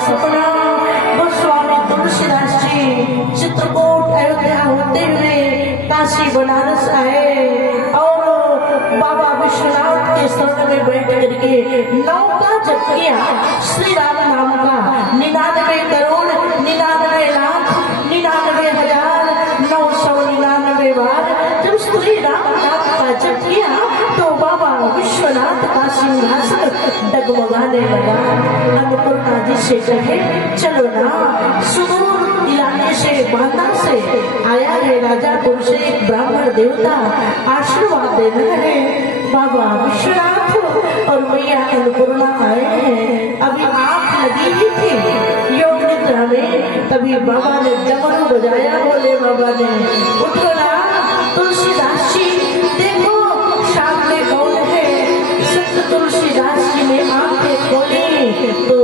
सपना गोस्वामी तुलसीदास जी चित्रकूट अयोध्या होते हुए काशी बनारस आए और बाबा विश्वनाथ के शरण में बैठ करके नौका जप किया श्री राम नाम का 99 करोड़ 99 लाख 99,999 बार जब श्री राम नाम का जप किया तो बाबा विश्वनाथ का सिंहासन डगमगाने लगा। अन्नपूर्णा जी से कहे चलो ना, सुदूर इलाके से बांदा से आया है राजापुर से एक ब्राह्मण देवता, आशीर्वाद देना है। बाबा विश्वनाथ और मैया अन्नपूर्णा आए हैं। अभी आंख लगी ही थी योग निद्रा में, तभी बाबा ने डमरू बजाया। बोले बाबा ने उठो ना तुलसीदास जी, देखो सामने कौन है। संत तुलसीदास जी ने आंखें खोली तो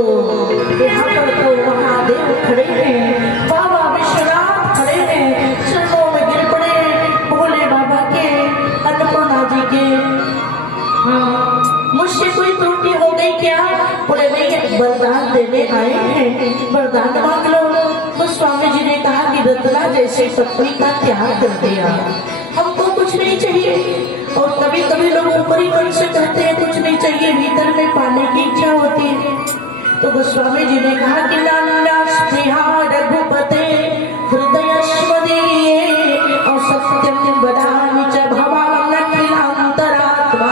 यहाँ पर तो महादेव खड़े हैं, बाबा विश्वनाथ खड़े हैं, चरणों में गिर पड़े भोले बाबा के, अन्नपूर्णा जी के। हाँ, मुझसे कोई त्रुटि हो गई क्या? बोले नहीं, वरदान देने आए हैं, वरदान मांग लो। गोस्वामी जी ने कहा कि रत्ना जैसे पत्नी का त्याग कर दिया, हमको कुछ नहीं चाहिए। और कभी कभी लोग ऊपरी मन से कहते हैं कुछ नहीं चाहिए, भीतर में पाने की इच्छा होती है। तो गोस्वामी जी ने कहा कि नान्या स्पृहा रघुपते हृदय स्मदीये और सत्यम वदामि च भवान् अखिलान्तरात्मा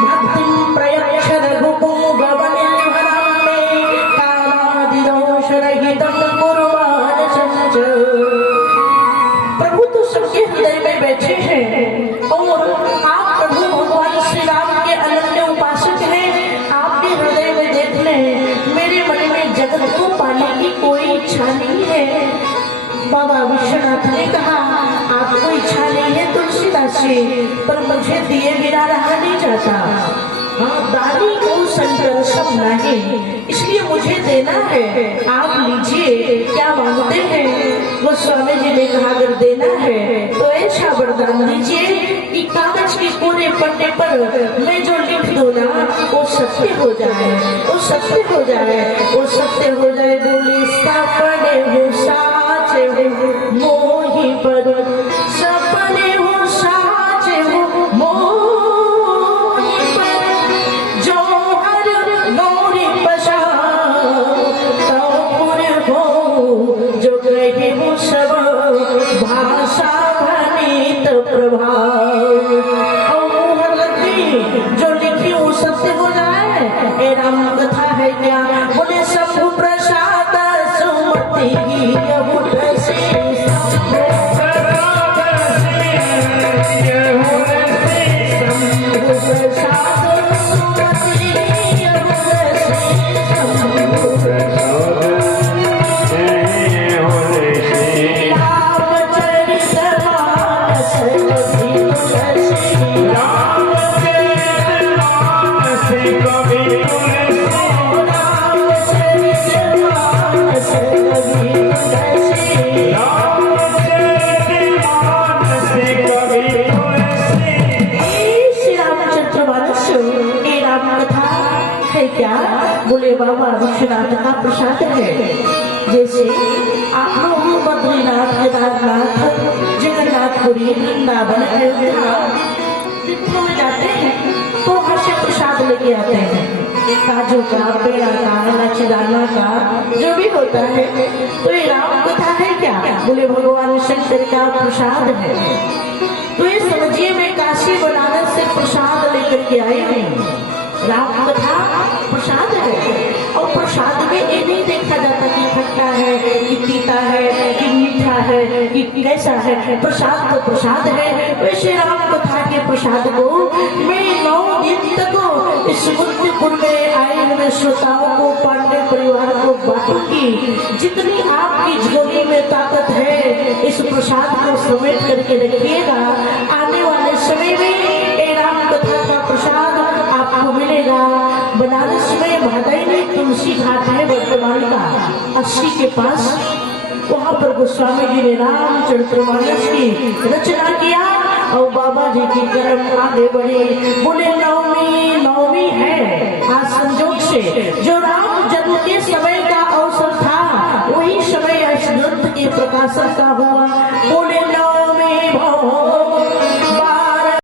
भक्तिं प्रयच्छ रघुपुंगवनिर्भरं मे कामादिदोषरहितं कुर्वाण संच। प्रभु तो सबके हृदय में बैठे हैं और आप प्रभु भगवान श्री राम के अनन्य उपासक हैं। आपके हृदय में देख लें, मेरे मन में जगत को पाने की कोई इच्छा नहीं है। बाबा विश्वनाथ ने कहा आपको इच्छा नहीं है तुलसीदास जी, पर मुझे दिए बिना रहा नहीं जाता। हाँ, दानी को संतर्षम नहीं, इसलिए मुझे देना है, आप लीजिए, क्या मांगते हैं? गोस्वामी जी ने कहा अगर देना है तो ऐसा वरदान दीजिए कि कागज के पूरे पन्ने पर मैं जो लिख दूं ना वो सत्य हो जाए, वो सत्य हो जाए, वो सत्य हो जाए। बोले सपने हो साचे हो मोहि पर, सपने हो साचे हो मोहि पर, जो हर गौरी पशा तौपुर हो, जो कहे हो सब भाषा भनित प्रभाव। और लगती जो लिखी वो सत्य हो जाए, ए राम कथा है क्या? बोले शंभु प्रसाद सुमति की बाबा विश्वनाथ का प्रसाद है। जैसे आप लोग बद्रीनाथ, केदारनाथ, जगन्नाथपुरी, वृंदावन, अयोध्या तीर्थों में जाते हैं तो वहाँ से प्रसाद लेके आते हैं, काजू का, पेड़ा का, लच्छदाना का, जो भी होता है। तो ये राम कथा है क्या? बोले भगवान शंकर का प्रसाद है। तो ये समझिए मैं काशी बनारस से प्रसाद लेकर के आई हूँ। राम कथा प्रसाद है और प्रसाद में ये नहीं देखा जाता कि खट्टा है कि तीता है कि मीठा है कि कैसा है। प्रसाद तो प्रसाद है। वैसे राम कथा के प्रसाद को मैं 9 दिन तक इस मुक्तिपुर में आए हुए श्रोताओं को, पांडे परिवार को बांटूंगी। जितनी आपकी झोली में ताकत है इस प्रसाद को समेट करके रखिएगा। आने वाले समय में राम कथा का प्रसाद आपको मिलेगा। बनारस में भादाई में तुलसी घाट है वर्तमान का 80 के पास, वहाँ पर गोस्वामी जी ने रामचरितमानस की रचना किया और बाबा जी की कर्म आगे बढ़े। बोले नवमी है आज संजोग से जो राम जन्म के समय का सिंहासन का हो